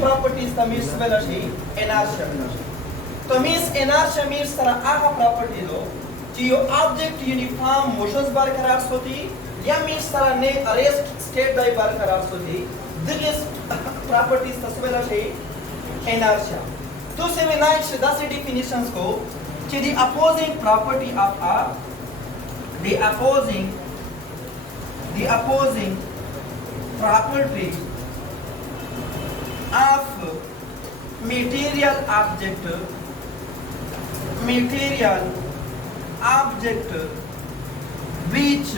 properties tamis vela shi inertia vela shi. Tamis inertia means tara aga property do कि यो object uniform motions बरकरार होती या means tara ने arrest state दाई बरकरार होती दिस properties तस्वेला shi inertia. तो से में नाइट से 10 definitions को कि the opposing property of a the opposing property of material object which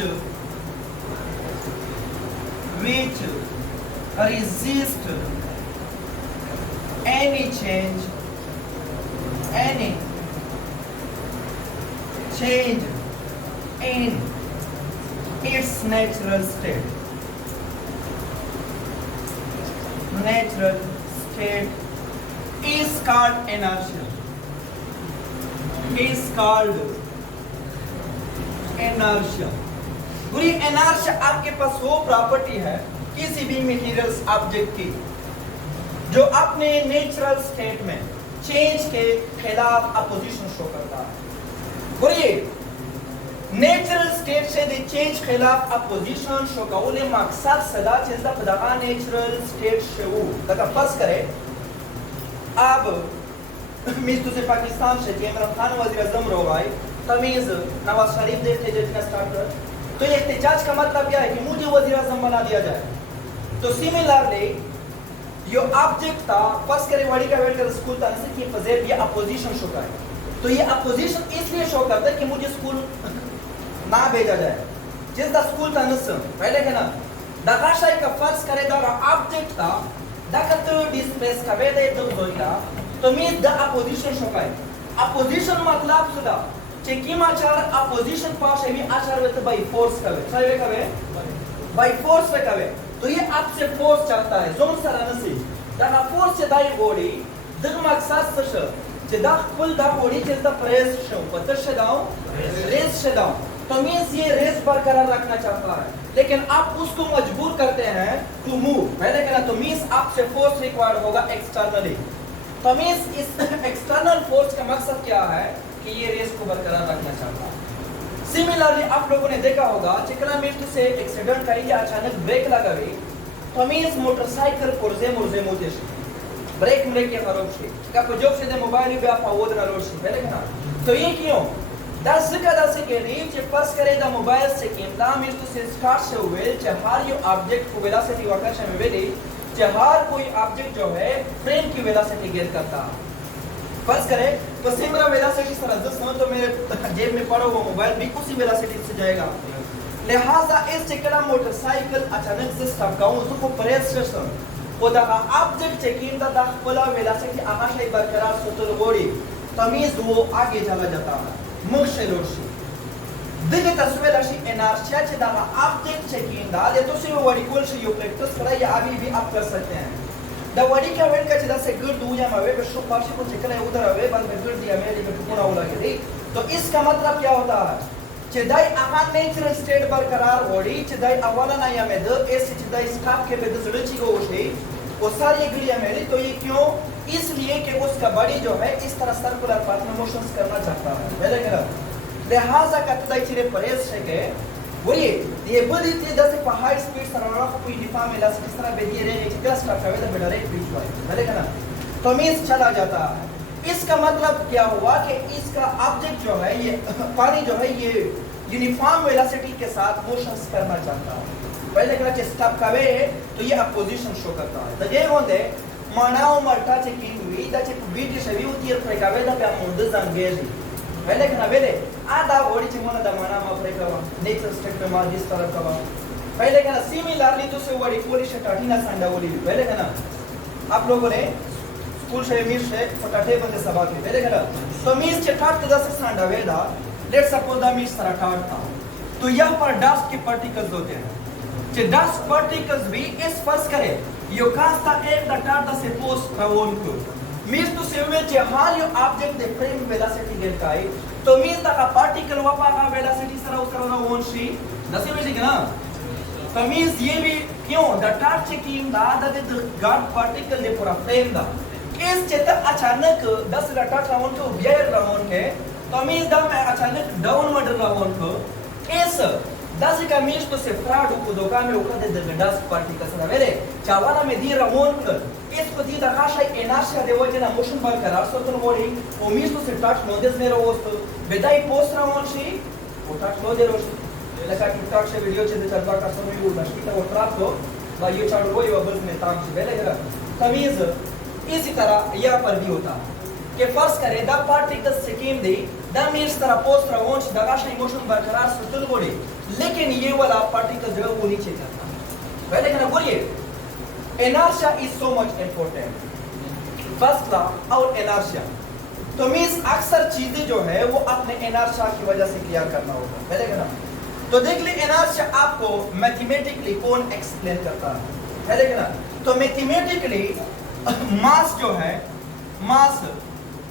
resist any change in its natural state is called inertia. पूरी inertia आपके पास वो प्रॉपर्टी है किसी भी मटेरियल्स ऑब्जेक्ट की जो अपने नेचुरल स्टेट में चेंज के खिलाफ अपोजिशन शो करता है. पूरी नेचुरल स्टेट से दी चेंज खिलाफ अपोजिशन शो का उन्हें मकसद सदा चीज़ बदगा नेचुरल स्टेट से वो तक फर्स्ट करे. अब मिस तुझे पाकिस्तान से इमरान खान वज़ीर आज़म रोवाई तमीज़ नवाज शरीफ देखते जितना स्टार्ट कर तो ये एहतजाज का मतलब क्या है कि मुझे वज़ीर आज़म बना दिया जाए. तो सिमिलरली यो ऑब्जेक्ट था फर्स्ट करे वाड़ी का वेट कर स्कूल था जैसे कि फजेल ये अपोजिशन शो कर तो ये अपोजिशन इसलिए शो करता है कि मुझे स्कूल ना भेजा जाए जिस दा स्कूल था नसम पहले के ना दकाशाई का फर्स्ट करे दा ऑब्जेक्ट था दकत डिस्प्लेस का वेदे दम जोइला तो मीन द अपोजिशन शो कर अपोजिशन मतलब सुदा चेकी माचार अपोजिशन पास है भी आचार वेत बाय फोर्स का वे सही वे का वे बाय फोर्स वे का वे तो ये आपसे फोर्स चलता है जोन सरानसी दा फोर्स से दाई बॉडी दग मकसद से जे दा फुल दा बॉडी जे दा प्रेस शो पतर से दाओ रेस से दाओ तो मींस ये रेस बरकरार रखना चाहता है लेकिन आप उसको मजबूर करते हैं टू मूव पहले कहना तो मींस आपसे फोर्स रिक्वायर्ड होगा एक्सटर्नली. तो मींस इस एक्सटर्नल फोर्स का मकसद क्या है कि ये रेस को बरकरार रखना चाहता है. सिमिलरली आप लोगों ने देखा होगा चिकना मिर्च से एक्सीडेंट करी या अचानक ब्रेक लगावे तो मींस मोटरसाइकिल पुरजे मुरजे मोते ब्रेक के खराब से का जोक से मोबाइल पे आप आवोद ना रोड से पहले कहना तो ये क्यों दस के रीच चे फर्स्ट करे दा मोबाइल से कीमता मिर्च से स्टार्ट से हुए चे हर यो ऑब्जेक्ट को वेलोसिटी वर्कश में वेली चे हर कोई ऑब्जेक्ट जो है फ्रेम की वेलोसिटी गेन करता फर्स्ट करे तो सिमरा वेलोसिटी सर 10 तो मेरे जेब में पड़ा हुआ मोबाइल भी उसी वेलोसिटी से जाएगा. लिहाजा इस चिकना मोटरसाइकिल अचानक से स्टॉप गाऊं उसको प्रेस स्टेशन वो दा ऑब्जेक्ट चेकिंग दा फुल वेलोसिटी आकाश में बरकरार सोतल गोड़ी तमीज वो आगे चला जाता है मुशलोशी दिगे तस्वीर अशी इनर्शिया चे दा ऑब्जेक्ट चेकिंग दा ले तो सिर्फ वडी कोल से यो प्रैक्टिस करा या अभी भी आप कर सकते हैं. दा वडी का वेट का चिदा से गुड दुया में वे शो पाशी को चेकला उधर आवे बंद में गुड दिया मेरे में टुकड़ा उला के तो इसका मतलब क्या होता है चेदाई आहान नेचुरल स्टेट बरकरार वडी चेदाई अवाला ना या में द एस चेदाई स्टॉप के बेद जुड़ची को ओशे वो सारी गिलिया मेरी तो ये क्यों इसलिए कि उसका बॉडी जो है इस तरह सर्कुलर पाथ में मोशंस करना चाहता है पहले कह रहा लिहाजा कतदाई चिरे परेस से के वही ये बड़ी थी दस पर हाई स्पीड सरवाना को कोई डिफा मिला इस तरह बेदिए रे एक क्लास का कवे तो डायरेक्ट बीच हुआ पहले कहना तो मींस चला जाता है. इसका मतलब क्या हुआ कि इसका ऑब्जेक्ट जो है ये पानी जो है ये यूनिफॉर्म वेलोसिटी के साथ मोशंस करना चाहता है. पहले कहना स्टॉप कवे तो ये अपोजिशन शो करता है. तो ये होते मानाओ मल्टा चेकिंग हुई दा चेक बीटी से भी उतियर प्रकावे दा पे मुंड संगेजी पहले कहना वेले आदा ओडी चिमोना दा माना मा प्रकावा नेचर स्टेट पे मार जिस तरह का पहले कहना सिमिलरली तो से ओडी पोलिश टाटीना सांडा ओली पहले कहना आप लोगों ने स्कूल से मीर से पटाटे बंदे सबा के पहले कहना तो मीर से ठाट दा से सांडा वेदा लेट्स सपोज दा मीर सारा ठाट था तो यहां पर डस्ट के पार्टिकल्स होते हैं जे डस्ट पार्टिकल्स भी इस फर्स्ट करे यो कास्ता एक डाटा से पोस्ट रावोन को मींस तो सेवे जे हाल यो object they frame velocity gain काई तो मींस दा पार्टिकल वापा का वेलोसिटी सरा उसरा रावोन शी नसे में ना तो मींस ये भी کیوں دا ٹاٹ چکیم دا دا دا گارڈ پارٹیکل دے پورا فریم دا اس چیتا اچانک 10 ٹاٹ راؤن کو بیئر راؤن کے تمیز دا میں اچانک ڈاؤن مڈر راؤن کو اس 10 کا میش تو سے فراڈ کو دوکا میں اوکا دے دا 10 پارٹیکل سنا ویلے چاوانا میں دی راؤن کر اس کو دی دا خاشای اناشیا دے وجہ نا موشن برقرار سوتن وڑی او میش تو سے ٹاٹ نودز میرا وستو بدائی پوست راؤن شی او ٹاٹ نودے روشی لکا ٹک ٹاک سے ویڈیو چیزے چلتا کا سنوی وہ بشکیتا وہ ٹراپ کو با یہ چاڑو ہوئی وہ بلد میں تاک سے بیلے گرا تمیز اسی طرح یہاں پر بھی ہوتا کہ فرض کرے دا پارٹیکل سکیم دی دا میرس طرح پوسٹ راونچ دا گاشا ایموشن برقرار ستل گوڑی لیکن یہ والا پارٹیکل جو ہے وہ نیچے کرتا پہلے کہنا بولیے انارشیا is so much important first law اور انارشیا تمیز اکثر چیزیں جو ہے وہ اپنے انارشیا کی وجہ سے کلیئر کرنا ہوگا پہلے کہنا تو دیکھ لیں انارشیا آپ کو میتھمیٹکلی کون ایکسپلین کرتا ہے پہلے کہنا تو میتھمیٹکلی ماس جو ہے ماس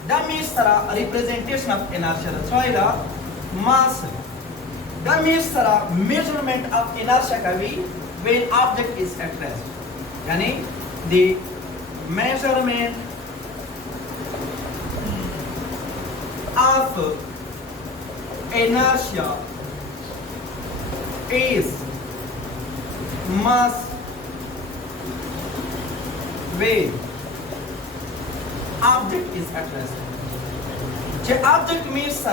دا means طرح ریپریزنٹیشن آف انارشیا چھوائیگا ماس دا means طرح میجرمنٹ آف انارشیا کا بھی when object is at rest یعنی the measurement of inertia is mass when object is at rest جو object means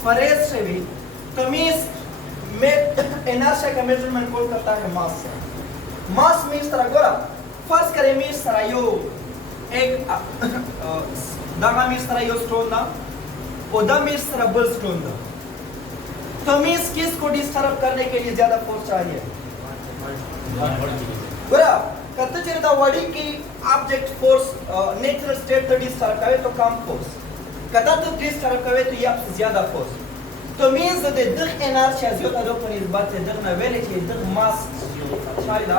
فریز سے بھی تمیز انرشیا کا میجرمنٹ کول کرتا ہے ماس سے ماس means طرح گورا فرض کرے means طرح یو ایک داگا means طرح یو سٹون دا اور دا means طرح بل سٹون دا تمیز کس کو ڈسٹرب کرنے کے لیے زیادہ فورس چاہیے گورا کرتے چلے دا وڈی کی آبجیکٹ فورس نیچرل سٹیٹ تا ڈسٹرب کرے تو کم فورس کتا تو ڈسٹرب کرے تو یہ آپ سے زیادہ فورس تو میز دے دغ انارشیا زیادہ رو پر اس بات سے دغ نویلے چیئے دغ ماس شاید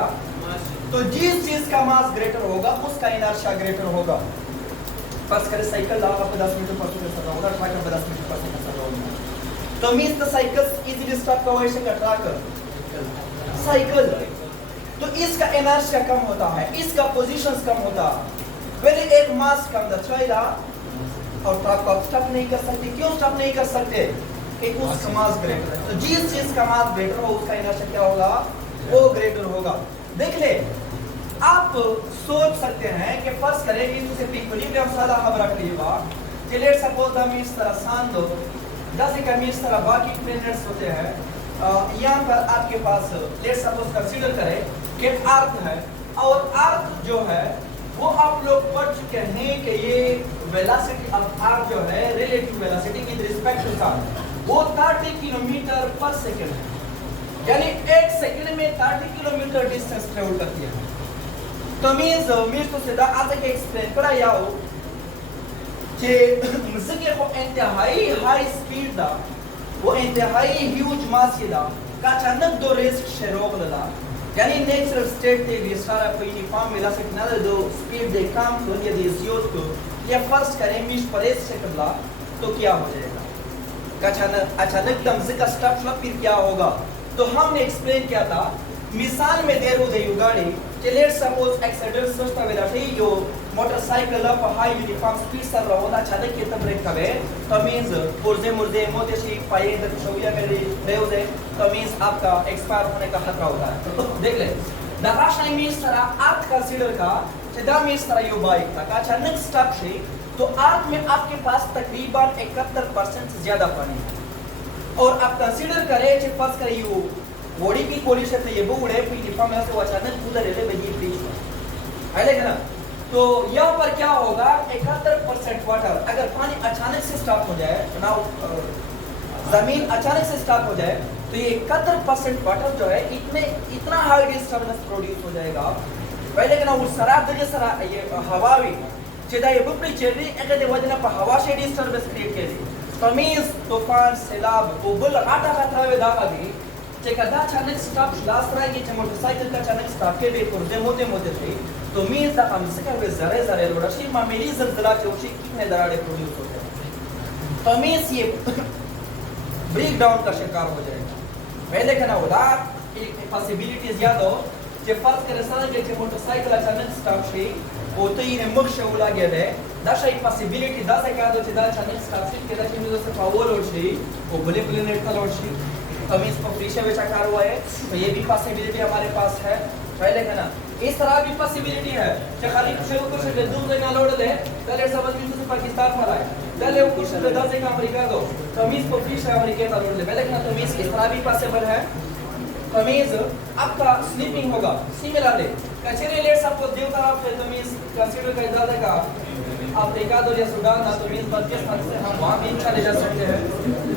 تو جس چیز کا ماس گریٹر ہوگا اس کا انارشیا گریٹر ہوگا فرض کرے سائیکل آگا پہ 10 میٹر پر سکر سکتا ہوگا ٹراکر پہ 10 میٹر پر سکر سکتا ہوگا تو میز تا سائیکل ایزی ڈسٹرب کا ویسے کا ٹراکر سائیکل تو اس کا انرشیا کم ہوتا ہے اس کا پوزیشنز کم ہوتا ہے ویلے ایک ماس کم دا چھوائیدہ اور ٹرک کو سٹپ نہیں کر سکتے کیوں سٹپ نہیں کر سکتے کہ اس کا ماس گریٹر ہے تو جس چیز کا ماس گریٹر ہو اس کا انرشیا کیا ہوگا وہ گریٹر ہوگا دیکھ لے آپ سوچ سکتے ہیں کہ فرض کریں کہ اسے ایکولیبریم سادہ خبر رکھ لیے گا کہ لیٹ سپوز دا میز طرح سان دو 10 کا میز طرح باقی پلینٹس ہوتے ہیں یہاں پر آپ کے پاس لیٹ سپوز کنسیڈر کریں کہ ارتھ ہے اور ارتھ جو ہے وہ آپ لوگ پڑھ چکے ہیں کہ یہ ویلاسٹی آف ارتھ جو ہے ریلیٹیو ویلاسٹی کی ریسپیکٹ ٹو سن وہ 30 کلومیٹر پر سیکنڈ ہے یعنی ایک سیکنڈ میں 30 کلومیٹر ڈسٹینس ٹریول کرتی ہے تو میز تو سیدھا آتا کہ ایکسپلین کرا یا ہو کہ مزگے کو انتہائی ہائی سپیڈ دا وہ انتہائی ہیوج ماسی دا کا چاندک دو ریسک شیروگ لدا یعنی نیچرل سٹیٹ تے بھی سارا کوئی نیفام ملا سکتے نہ دو سپیڈ دے کام کو یا دے زیوت کو یا فرض کریں میش پریس سے کرلا تو کیا ہو جائے گا اچانک دم ذکر سٹاپ شلا پھر کیا ہوگا تو ہم نے ایکسپلین کیا تھا مثال میں دیر ہو دے یو گاڑی کہ لیٹ سپوز ایکسیڈنٹ سوچتا ہوئے رہتے یو موٹر سائیکل اپ ہائی یونیفارم سپیڈ سر رہا ہوتا اچانک یہ تب بریک کبھے تو مینز پرزے مرزے موتے شی پائے در شویہ میں رہے ہو دے تو مینز آپ کا ایکسپائر ہونے کا خطرہ ہوتا ہے دیکھ لیں دا راشنائی مینز طرح آرٹ کنسیڈر کا کہ دا مینز طرح یو بائک تھا کہ اچانک سٹاپ شی تو آرٹ میں آپ کے پاس تقریباً 71% سے زیادہ پانی ہے اور آپ کنسیڈر کریں کہ فرض کریں یو بوڑی کی پولیس ہے یہ بوڑے پی یونیفارم میں سے وہ اچانک کودر رہتے بجی پلیس ہے لیکن تو یہاں پر کیا ہوگا 71% واٹر اگر پانی اچانک سے سٹاپ ہو جائے زمین اچانک سے سٹاپ ہو جائے تو یہ 71% واٹر جو ہے اتنا ہائی ڈسٹربنس پروڈیوس ہو جائے گا پہلے کہ نا وہ سراب دے سرا یہ ہوا بھی چیدہ یہ بپری چل رہی اگر دے وجہ نا پا ہوا سے ڈسٹربنس کریٹ کے دی تمیز طوفان سیلاب وہ بل آٹا خطرہ ہوئے داغا دی چکہ دا چانک سٹاپ شلاس رہا ہے کہ موٹر سائیکل کا چانک سٹاپ کے بے پرزے موتے تھے تو میز دا ہم سکر ہوئے ذرے روڑا شی معاملی زلزلہ کے اوشی کتنے دراڑے پروڈیوس ہوتے ہیں تو میز یہ بریک ڈاؤن کا شکار ہو جائے گا پہلے کہنا ہو دا ایک پاسیبیلیٹی زیادہ ہو چې فرض کړئ سره کې چې موټرسایکل اچانک سټاپ شي او ته یې مخ شه ولګېدی دا شی پاسیبیلیټي داسې کار ده چې دا اچانک سټاپ شي کېدای شي موږ سے پاور لوډ شي او بلے پلینٹ کا لوڈ شي ہم اس کو فریشے میں چکار ہوا ہے تو یہ بھی پاسیبیلیٹی ہمارے پاس ہے پہلے کہ نا اس طرح بھی پاسیبیلیٹی ہے کہ خالی کچھ کچھ دور جگہ لوڈ دے پہلے سمجھ میں سے پاکستان پر آئے پہلے کچھ دس جگہ امریکہ دو تمیز کو فریشے امریکہ کا لوڈ دے پہلے کہ نا تمیز اس طرح بھی پاسیبل ہے تمیز آپ کا سلیپنگ ہوگا سیملرلی کچھرے لیٹس آپ کو دیو طرف سے تمیز کنسیڈر کر دے گا افریقہ دو یا سودان نہ تمیز پاکستان سے ہم وہاں بھی چلے جا سکتے ہیں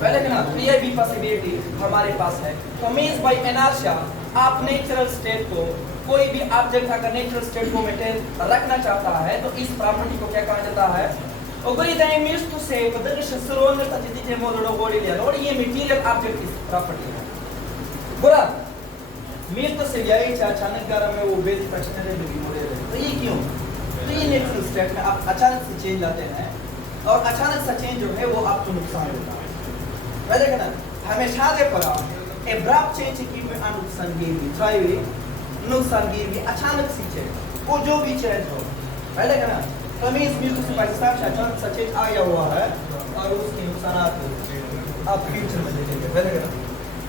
پہلے کہ نا یہ بھی پاسیبیلیٹی ہمارے پاس ہے تمیز بائی انرشیا آپ نیچرل اسٹیٹ کو کوئی بھی آبجیکٹ اگر نیچرل اسٹیٹ کو مینٹین رکھنا چاہتا ہے تو اس پراپرٹی کو کیا کہا جاتا ہے اوپری دائیں میرس تو سے بدرش سرون میں تجدید ہے مولوڑو گوڑی لیا اور یہ میٹیریل آبجیکٹ کی پراپرٹی ہے برا میرس تو سے یہی اچانک گارہ میں وہ بیس پرچنرے لگی ہو رہے تو یہ کیوں تو یہ نیچرل اسٹیٹ میں آپ اچانک سے چینج لاتے ہیں اور اچانک سا چینج جو ہے وہ آپ کو نقصان ہوتا ہے پہلے کہنا ہمیشہ دے پڑا ابراپ چینج کی میں نقصان گیر بھی ٹرائی ہوئی نقصان گیر بھی اچانک سی چینج وہ جو بھی چینج ہو پہلے کہنا تمیز میرس سے پاکستان سے اچانک سا چینج آیا ہوا ہے اور اس کی نقصانات آپ فیوچر میں دیکھیں گے پہلے کہنا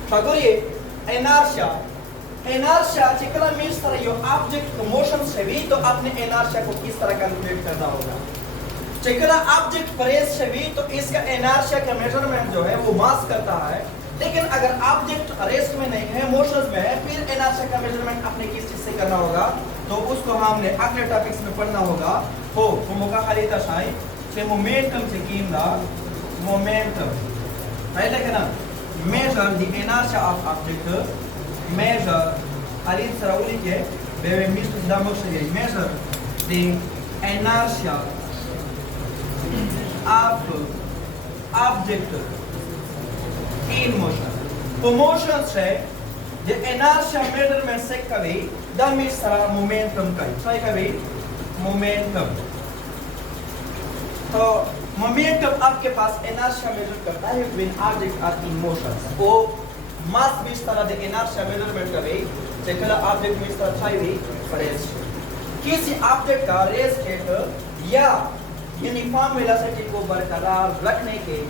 فاگر یہ انرشیا چکلا میرس طرح یہ آبجیکٹ کو موشن سے بھی تو اپنے انرشیا کو کس طرح کیلکولیٹ کرنا ہوگا چکلا آبجیکٹ پریس سے بھی تو اس کا انرشیا کا میجرمنٹ جو ہے وہ ماس کرتا ہے لیکن اگر آبجیکٹ ریسٹ میں نہیں ہے موشنز میں ہے پھر انرشیا کا میجرمنٹ اپنے کس چیز سے کرنا ہوگا تو اس کو ہم نے اگلے ٹاپکس میں پڑھنا ہوگا وہ موقع خریدہ شاہی کہ مومنٹم چکیم دا مومنٹم پہلے کہنا measure the inertia of object measure خرید سراولی کے بے میسٹ دا مقصد ہے measure the inertia of object in motion تو motion سے the inertia measurement سے کبھی دا میسٹ سرا momentum کا ہے کبھی momentum تو مومنٹم آپ کے پاس انرشیا میجر کرتا ہے when objects are in motion وہ ماس بھی اس طرح دے انرشیا میجرمنٹ کرے چکلا آبجیکٹ میں اس طرح چھائی ہوئی پریس کسی آبجیکٹ کا ریس اسٹیٹ یا یونیفارم ویلاسٹی کو برقرار رکھنے کے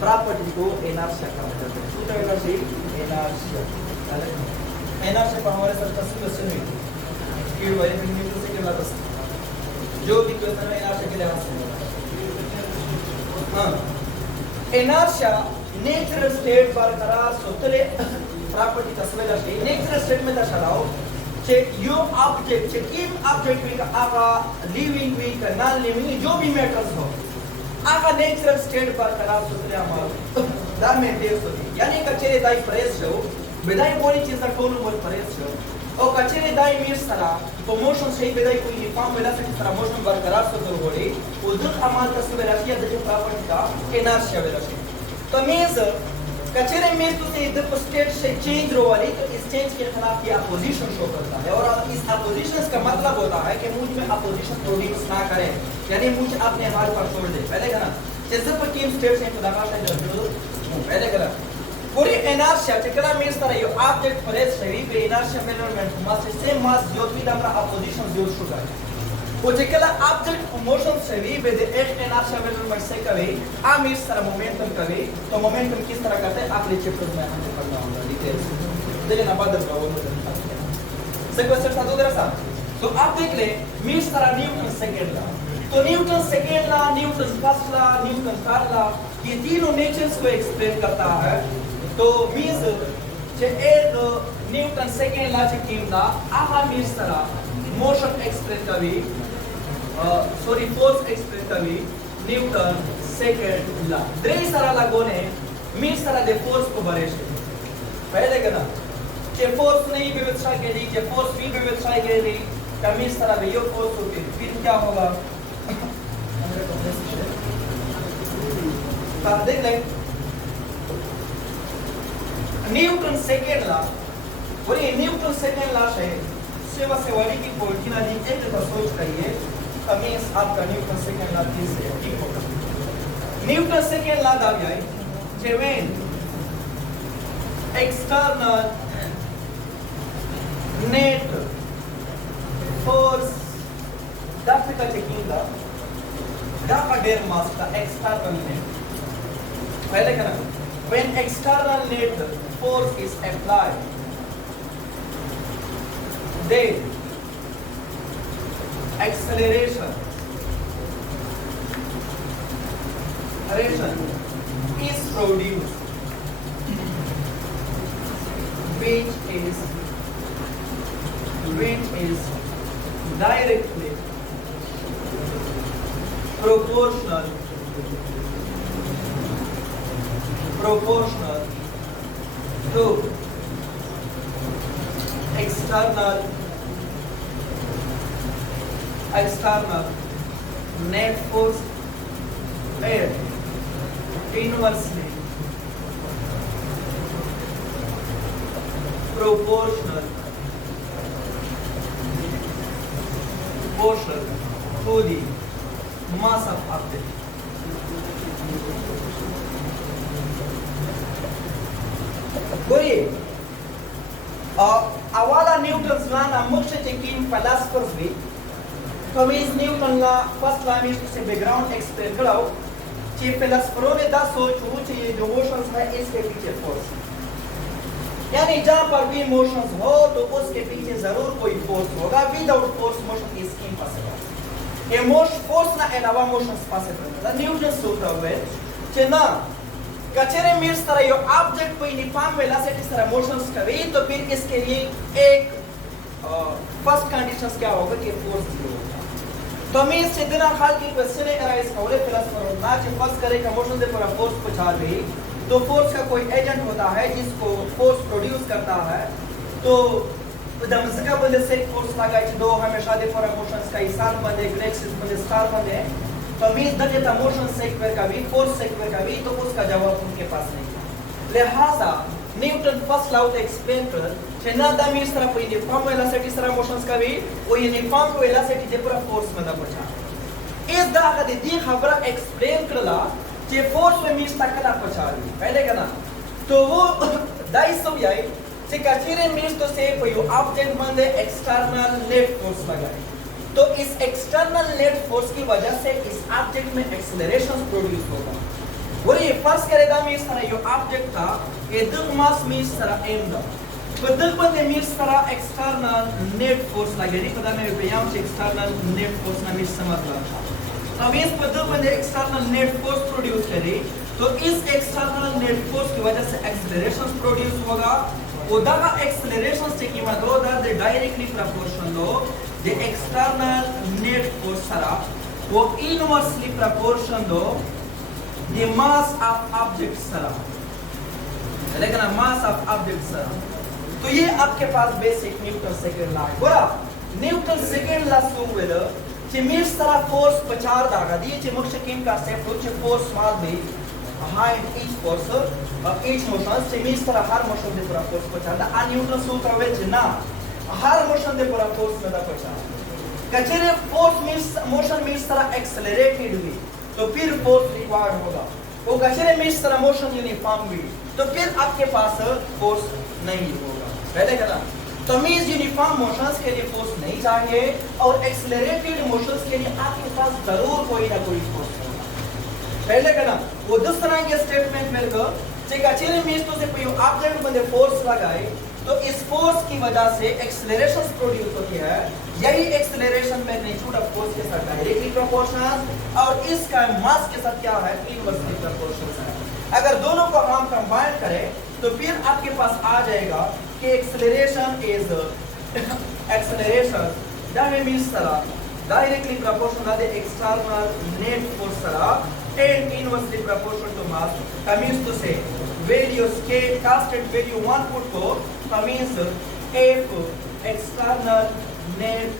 پراپرٹی کو انرشیا کہا جاتا ہے سوچا انرشیا انرشیا پر ہمارے ساتھ تصویر سنوی کہ وہ ایک نیوٹن سے کیا لاتا جو بھی کوئی طرح انرشیا کے لحاظ سے انرشیا نیچرل اسٹیٹ برقرار سترے پراپرٹی تصویر ہے نیچرل اسٹیٹ میں دشاراؤ کہ یو آبجیکٹ چکیم آبجیکٹ بھی آگا لیونگ بھی نان لیونگ جو بھی میٹرز ہو آگا نیچرل اسٹیٹ برقرار سترے ہمارا دا مینٹین ہوتی یعنی کچھے دائی پریس شو بدائی بولی چیزا ٹونو بول پریس شو اور کچھے دائی میر سرا تو موشن سے بدائی کوئی یونیفارم ویلا سے سرا موشن برقرار ستر ہوئی وہ دل عمال تصویر ہے یا دل پراپرٹی کا انرشیا ویلا سے تمیز کچھے میز تو سے ادھر اسٹیٹ سے چینج رو والی تو اس چینج کے خلاف یہ اپوزیشن شو کرتا ہے اور اس اپوزیشن کا مطلب ہوتا ہے کہ مجھ میں اپوزیشن پروڈیوس نہ کرے یعنی مجھے اپنے حال پر چھوڑ دے پہلے کہنا جیسے پر کیم اسٹیٹ سے انتظامات ہے جو پہلے کہنا پوری انرشیا چکلا میز طرح یہ آبجیکٹ پریس شوی پہ انرشیا میجرمنٹ ماس سے سیم ماس جوت بھی دامرا اپوزیشن جوت شو گئے وہ چکلا آبجیکٹ موشن شوی پہ دے ایک انرشیا میجرمنٹ سے کبھی آمیر طرح مومنٹم کبھی تو مومنٹم کس طرح کرتے ہیں آخری چپٹر میں ہم نے پڑھنا ہوگا ڈیٹیلز دیکھیں نا بعد کا وہ سیکوینسر ساتھ ادھر ساتھ تو آپ دیکھ لیں میز طرح نیوٹن سیکنڈ لا تو Newton second law Newton first law Newton third law یہ تینوں نیچرز کو ایکسپلین کرتا ہے تو میز جو ایک نیوٹن سیکنڈ لا چکیم لا آہا میز طرح موشن ایکسپلین کبھی سوری فورس ایکسپلین کبھی نیوٹن سیکنڈ لا دری سارا لگونے میز طرح دے فورس کو بریش پہلے کہنا کہ فورس نہیں بھی بچھا کے لی کہ فورس بھی بچھا کے لی کہ میز طرح بھی یہ فورس ہوتی پھر کیا ہوگا دیکھ لیں نیوٹن سیکنڈ لا وہی نیوٹن سیکنڈ لا ہے سیوا سیواری کی پولیٹینا نہیں ایک دفعہ سوچ رہی ہے امیز آپ کا نیوٹن سیکنڈ لا تیز ہے نیوٹن سیکنڈ لا دا بھی آئی when external net force graphical checking the air mass the external net पहले क्या ना when external net force is applied then acceleration is produced which is directly proportional to external net force and inversely proportional to the mass of object. बोलिए अवाला Newton's लाना मुख्य चेकिन philosophers भी कमीज Newton ला first लामिश से background explain कराओ कि फिलोसोफरों ने दा सोचो कि ये जो मोशंस है इसके पीछे फोर्स यानी जहां पर भी मोशंस हो तो उसके पीछे जरूर कोई फोर्स होगा without force motion is impossible ये फोर्स ना अलावा मोशंस पॉसिबल द न्यूटन सूत्र है कि ना कचरे मीन्स तरह यो ऑब्जेक्ट पे यूनिफॉर्म वेलोसिटी तरह मोशंस करे तो फिर इसके लिए एक फर्स्ट कंडीशंस क्या होगा कि फोर्स जीरो होगा तो मैं इस सिद्धना हाल की क्वेश्चन है अराइज कौले फिलोसोफर ना कि फर्स्ट करे का मोशन दे पर फोर्स पहुंचा दे तो फोर्स का कोई एजेंट होता है जिसको फोर्स प्रोड्यूस करता है तो दमसका बंदे से फोर्स लगा कि दो हमेशा दे पर मोशंस का इसान बंदे ग्रेक्सिस बंदे स्टार बंदे तो मींस द देता मोशन सेक्वेयर का भी फोर्स सेक्वेयर का भी तो उसका जवाब उनके पास नहीं था लिहाजा न्यूटन फर्स्ट लॉ एक्सप्लेन कर चेना द मींस तरह कोई यूनिफॉर्म वेलोसिटी तरह मोशंस का भी वो यूनिफॉर्म वेलोसिटी दे पर फोर्स में दा पहुंचा इस दा का दी खबर एक्सप्लेन करला कि फोर्स में मींस तक का पहुंचा दी पहले का ना तो वो दाई सब याई कि कचरे मींस तो से कोई ऑब्जेक्ट बंदे एक्सटर्नल नेट फोर्स लगाए तो इस एक्सटर्नल नेट फोर्स की वजह से इस ऑब्जेक्ट में एक्सेलरेशन प्रोड्यूस होगा वो ये फर्स्ट करेगा मींस तरह यो ऑब्जेक्ट था ये दग मास मींस तरह एम दा तो दग बंदे मींस तरह एक्सटर्नल नेट फोर्स लगेगी पता नहीं व्यायाम से एक्सटर्नल नेट फोर्स ना मींस समझ ला अब इस पद्धति में एक्सटर्नल नेट फोर्स प्रोड्यूस करें तो इस एक्सटर्नल नेट फोर्स की वजह से एक्सेलरेशन प्रोड्यूस होगा उदा का एक्सेलरेशन से कीमत दो the directly proportional low the external net force सरा वो इनवर्सली प्रोपोर्शनल दो द मास ऑफ ऑब्जेक्ट सरा लेकिन मास ऑफ ऑब्जेक्ट सरा तो ये आपके पास बेसिक न्यूटन सेकंड लॉ है बोला न्यूटन सेकंड लॉ सुवेल कि मींस तरह फोर्स पचार दागा दिए कि मुख्य किन का सेट हो कि फोर्स मार दे behind each force each motion से मींस तरह हर मोशन दे पूरा फोर्स पचार दा आ न्यूटन सूत्र वे ना हर मोशन दे पूरा फोर्स में दा पचार कचरे फोर्स मींस मोशन मींस तरह एक्सेलरेटेड हुई तो फिर फोर्स रिक्वायर्ड होगा वो कचरे मींस तरह मोशन यूनिफॉर्म हुई तो फिर आपके पास फोर्स नहीं होगा पहले कहना तो मींस यूनिफॉर्म मोशंस के लिए फोर्स नहीं चाहिए और एक्सेलरेटेड मोशंस के लिए आपके पास जरूर कोई ना कोई फोर्स होगा पहले कहना वो जिस तरह के स्टेटमेंट मेरे को चेक अचेले मींस तो से कोई ऑब्जेक्ट बंदे फोर्स लगाए तो इस फोर्स की वजह से एक्सेलरेशन प्रोड्यूस होती है यही एक्सेलरेशन मैग्नीट्यूड ऑफ फोर्स के साथ डायरेक्टली प्रोपोर्शनल और इसका मास के साथ क्या है इनवर्सली प्रोपोर्शनल है अगर दोनों को हम कंबाइन करें तो फिर आपके पास आ जाएगा कि acceleration that means directly proportional to the external net force and inversely proportional to mass means to say value scale casted value 1 put ko means f external net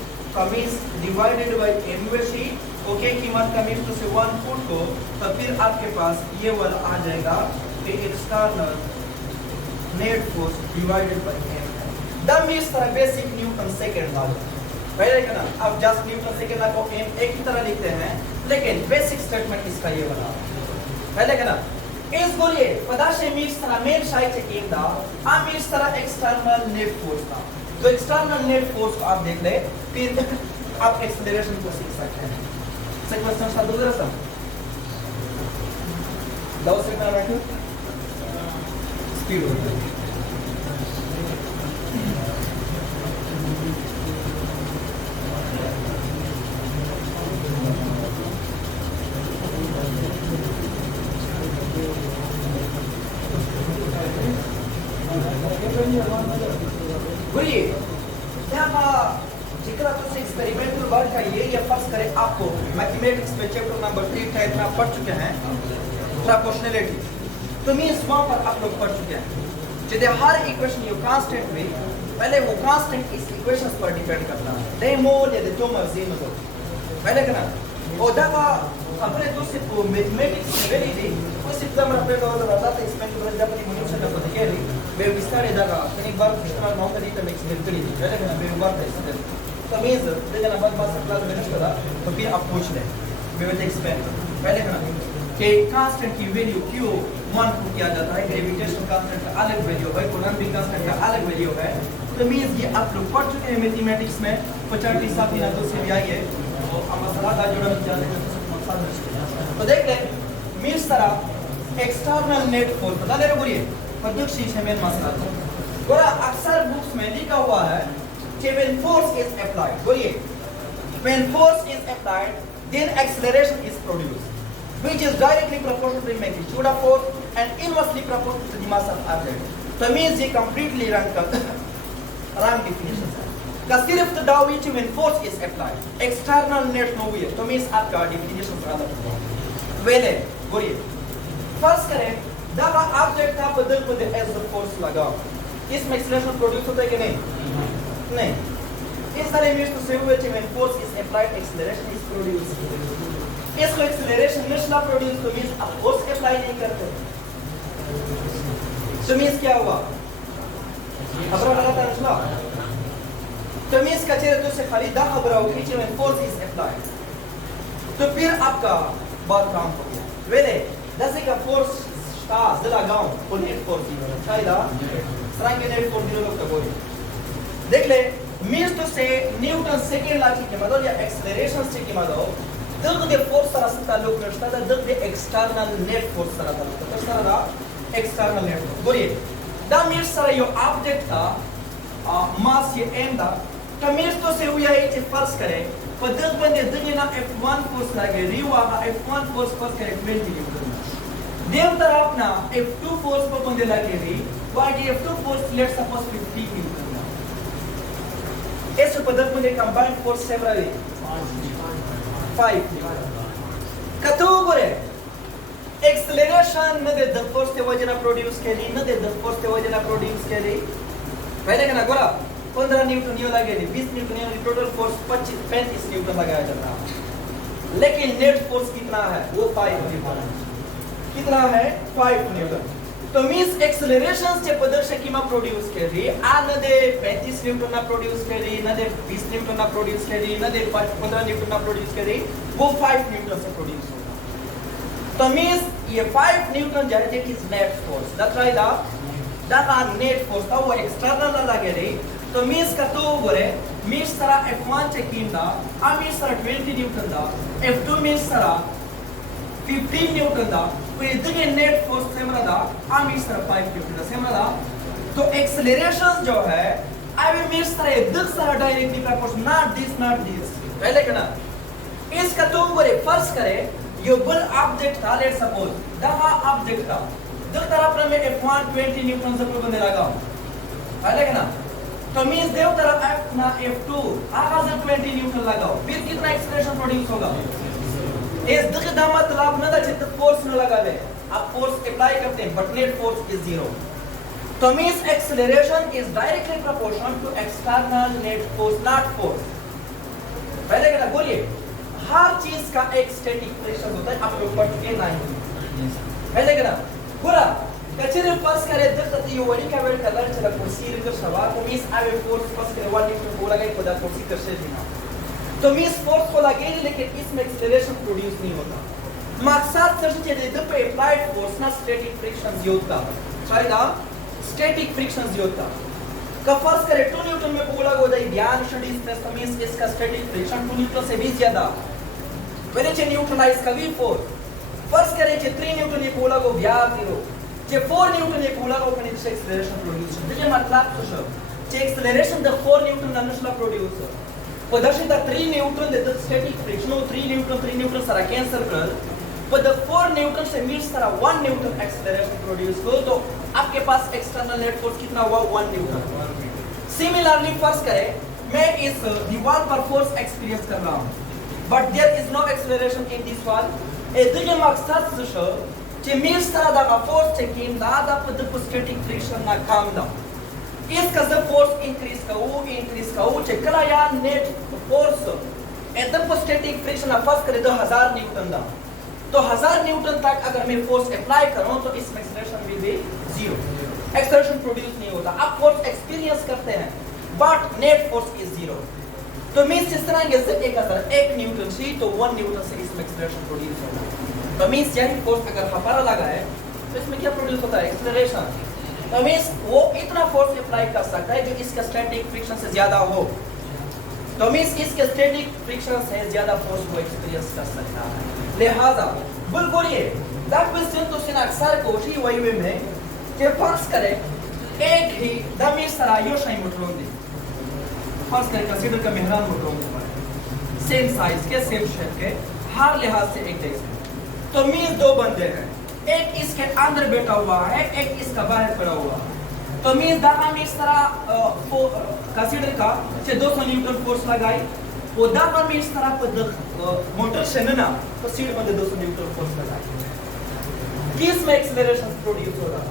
means divided by mvc okay कीमत means to say 1 put को तो फिर आपके पास ये वाला आ जाएगा कि external net force divided by m that means तरह basic Newton second law पहले कहना अब just Newton second law को m एक ही तरह लिखते हैं लेकिन basic statement इसका ये बना पहले कहना इस बोलिए पदाशे मीन्स तरह मेन शायद से कीम दा आ मीन्स तरह external net force था तो एक्सटर्नल नेट फोर्स को आप देख ले, फिर आप एक्सेलरेशन को सीख सकते हैं. से क्वेश्चन साधु जरा सा 10 सेकंड रखो, स्पीड हो. बोलिए यहाँ जिक्र तो से एक्सपेरिमेंटल वर्क का ये फर्ज करें आपको मैथमेटिक्स में चैप्टर नंबर 3 टाइप में आप पढ़ चुके हैं प्रोपोर्शनैलिटी. तो मींस वहां पर आप लोग पढ़ चुके हैं जैसे हर इक्वेशन यो कांस्टेंट में पहले वो कांस्टेंट इस इक्वेशंस पर डिपेंड करता है. दे मोर या दे तो मर्जी में तो पहले कहना और दवा अपने तो सिर्फ मैथमेटिक्स में वेरी दी वो सिर्फ हम अपने को बताता है इसमें तो जब भी मुझे समझ आता है वे विस्तार इधर एक बार इस्तेमाल ना करी तो मैं एक्सप्लेन करी थी पहले कहना वे बार था तो मींस दे जना बात बात क्लास में नहीं करा तो फिर आप पूछ ले वे विल एक्सप्लेन. पहले कहना कि कांस्टेंट की वैल्यू क्यों मान को किया जाता है, ग्रेविटेशन कांस्टेंट का अलग वैल्यू है, कोलम्बिक कांस्टेंट का अलग वैल्यू है. तो मींस ये आप लोग पढ़ चुके हैं मैथमेटिक्स में 50 साल बिना तो से भी आई है तो हम मसला का जुड़ा जाने तो देख ले मींस तरह एक्सटर्नल नेट फोर्स बता दे रहे बोलिए पद्धति शीट है मेन मसला तो बोला अक्सर बुक्स में लिखा हुआ है कि when force is applied बोलिए when force is applied then acceleration is produced which is directly proportional to the magnitude of force and inversely proportional to the mass of object. तो means ये completely wrong definition है. का सिर्फ तो डाउ which when force is applied external net no हुई तो means आपका definition गलत हुआ. वेले बोलिए फर्स्ट करें दवा ऑब्जेक्ट का बदल बदल एज द फोर्स लगाओ इसमें एक्सेलरेशन प्रोड्यूस होता है कि नहीं इस तरह मीन्स तो save which when force is applied acceleration is produce इसको एक्सेलरेशन निश्ला प्रोड्यूस तो मीन्स आप फोर्स अप्लाई नहीं करते तो मीन्स क्या हुआ अपना लगातार निश्ला तो मीन्स का चेहरे तो से खाली दम अब्राउ which when force is applied तो फिर आपका बात काम हो गया. वेले जैसे का फोर्स स्टार्स दला गांव को नेट फोर्स ही चाहिदा सरंगे नेट फोर्स दिलो तो बोली देख ले मीन्स तो से न्यूटन सेकंड ला की मतलब या एक्सेलरेशन से की मतलब दग दे फोर्स तरह से ताल्लुक रखता है दग दे एक्सटर्नल नेट फोर्स तरह ताल्लुक तो सारा एक्सटर्नल नेट फोर्स बोलिए दा मीन्स सारा यो ऑब्जेक्ट था मास ये एम दा तो मीन्स तो से हुआ है कि फर्स्ट करें पर दग बंदे दगे ना F1 फोर्स लगे रिवा का F1 फोर्स फर्स्ट करें 20 न्यूटन देव तरह अपना F2 फोर्स पर बंदे लगे री वाई F2 force let's suppose 50 newton ऐसे पद्धत में कंबाइंड फोर्स सेवरली 5 कतो बोले एक्सेलरेशन न दे द फोर्स ते वजन प्रोड्यूस केली न दे द फोर्स ते वजन प्रोड्यूस केली पहले कहना गोरा 15 न्यूटन ये लगेगी 20 न्यूटन ये टोटल फोर्स 35 न्यूटन लगाया जाता है लेकिन नेट फोर्स कितना है वो 5 न्यूटन कितना है 5 न्यूटन तो मींस एक्सेलरेशन से प्रदर्शन की मा प्रोड्यूस कर रही आ न दे 35 न्यूटन ना प्रोड्यूस कर रही न दे 20 न्यूटन ना प्रोड्यूस कर रही न दे 15 न्यूटन ना प्रोड्यूस कर रही वो 5 न्यूटन से प्रोड्यूस होगा तो मींस ये 5 न्यूटन जो है that is net force that right that are net force तो वो एक्सटर्नल ना लगे रही तो मींस का तो बोले मींस तरह F1 चेक कीमदा आ मींस तरह 20 न्यूटन दा F2 मींस तरह 15 न्यूटन दा तो इतने नेट फोर्स से मरदा आ मींस तरह 5 न्यूटन दा से मरदा तो एक्सेलरेशन जो है आई विल मींस तरह दिस तरह डायरेक्टली प्रोपोर्शनल नॉट दिस पहले कहना इसका तो बोले फर्स्ट करे यो बल ऑब्जेक्ट था लेट्स सपोज दवा ऑब्जेक्ट था दो तरफ में F1 20 न्यूटन से पर बंदे लगाओ पहले कहना तो मींस देव तरफ F ना F2 आगा से 20 न्यूटन लगाओ फिर कितना एक्सेलरेशन प्रोड्यूस होगा इस दग दा मतलब ना दा फोर्स न लगा ले आप फोर्स अप्लाई करते हैं बट नेट फोर्स इज 0 तो means acceleration is directly proportional to external net force not force पहले कहना बोलिए हर चीज का एक स्टैटिक फ्रिक्शन होता है आप लोग पढ़ के नहीं पहले कहना पूरा कचरे पास करे दग ये वाली का वेल कलर चला कुर्सी कर सवा तो मींस आवे फोर्स पास करे वाली को बोला गया खुदा कुर्सी कर से देना तो मींस फोर्स को लगे लेकिन इसमें एक्सेलरेशन प्रोड्यूस नहीं होता मकसद सिर्फ ये द पे अप्लाइड फोर्स ना स्टैटिक फ्रिक्शन होता शायद स्टैटिक फ्रिक्शन होता का फर्ज करे 2 न्यूटन में बोला गो दई ध्यान स्टडी स्ट्रेस तमीज इसका स्टैटिक फ्रिक्शन 2 न्यूटन से भी ज्यादा वेले चे न्यूट्रलाइज का भी फोर्स फर्ज करे चे 3 न्यूटन ये बोला गो व्यार दिरो चे 4 न्यूटन ये बोला गो कने एक्सेलरेशन प्रोड्यूस म्हणजे मतलब तो शो चे एक्सेलरेशन द 4 न्यूटन ननुसला प्रोड्यूस पदर्शी द 3 न्यूटन द स्टैटिक फ्रिक्शन 3 न्यूटन सारा कैंसिल कर but the 4 न्यूटन से मीट्स तरह 1 न्यूटन एक्सेलरेशन प्रोड्यूस हो तो आपके पास एक्सटर्नल नेट फोर्स कितना हुआ 1 न्यूटन सिमिलरली फर्ज करें मैं इस दीवार पर फोर्स एक्सपीरियंस कर रहा हूं but there is no acceleration in this wall ए दिगे मकसद से जे मीट्स तरह दा फोर्स चे किम दा पद स्टैटिक फ्रिक्शन ना काम दा इसका जब फोर्स इंक्रीज का वो चे कला या net force A the static friction फर्ज करें 2000 न्यूटन दा तो 1000 न्यूटन तक अगर मैं फोर्स अप्लाई करूं तो इसमें acceleration will be zero acceleration produce नहीं होता आप फोर्स एक्सपीरियंस करते हैं but net force is zero तो मींस जिस तरह ये एक अगर 1 न्यूटन से तो 1 न्यूटन से इसमें एक्सेलरेशन प्रोड्यूस होगा तो मींस यही फोर्स अगर हमारा लगा है तो इसमें क्या प्रोड्यूस होता है एक्सेलरेशन तो मींस वो इतना फोर्स अप्लाई कर सकता है जो इसका स्टैटिक फ्रिक्शन से ज्यादा हो तो मींस इसके स्टैटिक फ्रिक्शन से ज्यादा फोर्स को एक्सपीरियंस कर सकता है लिहाजा बिल्कुल ये दैट क्वेश्चन तो सिन अक्सर कोशी वही वे में कि फर्ज करें एक ही दमी सरायो शाही मोटरों दी फर्ज करें कंसीडर का मेहरान मोटरों दी सेम साइज के सेम शेप के हर लिहाज से एक जैसे तो मींस दो बंदे हैं एक इसके अंदर बैठा हुआ है एक इसका बाहर खड़ा हुआ है तो मींस दाना में इस तरह कंसीडर का 200 न्यूटन फोर्स लगाई वो दाना में इस तरह पर मोटर से ना तो सीट में 200 न्यूटन फोर्स लगाई किस में एक्सेलरेशन प्रोड्यूस हो रहा है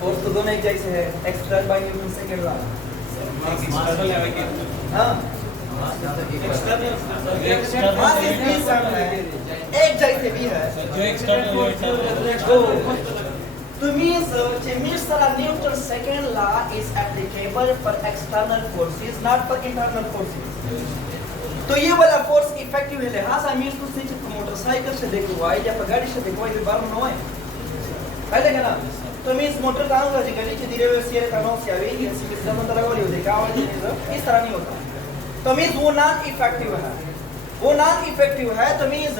फोर्स तो दोनों एक जैसे है external by newton second law हां एक जैसे भी है जो external to means Newton's second law is applicable for external forces not for internal forces तो ये वाला फोर्स इफेक्टिव है लिहाजा मींस तो से मोटरसाइकिल से देखो या पर गाड़ी से देखो ये बार नो है पहले क्या ना तो मींस मोटर का होगा जी गाड़ी के धीरे धीरे से करनो से आवे ये सिस्टम अंदर लगा लियो देखा हुआ इस तरह नहीं होता तो मींस वो नॉन इफेक्टिव है तो मींस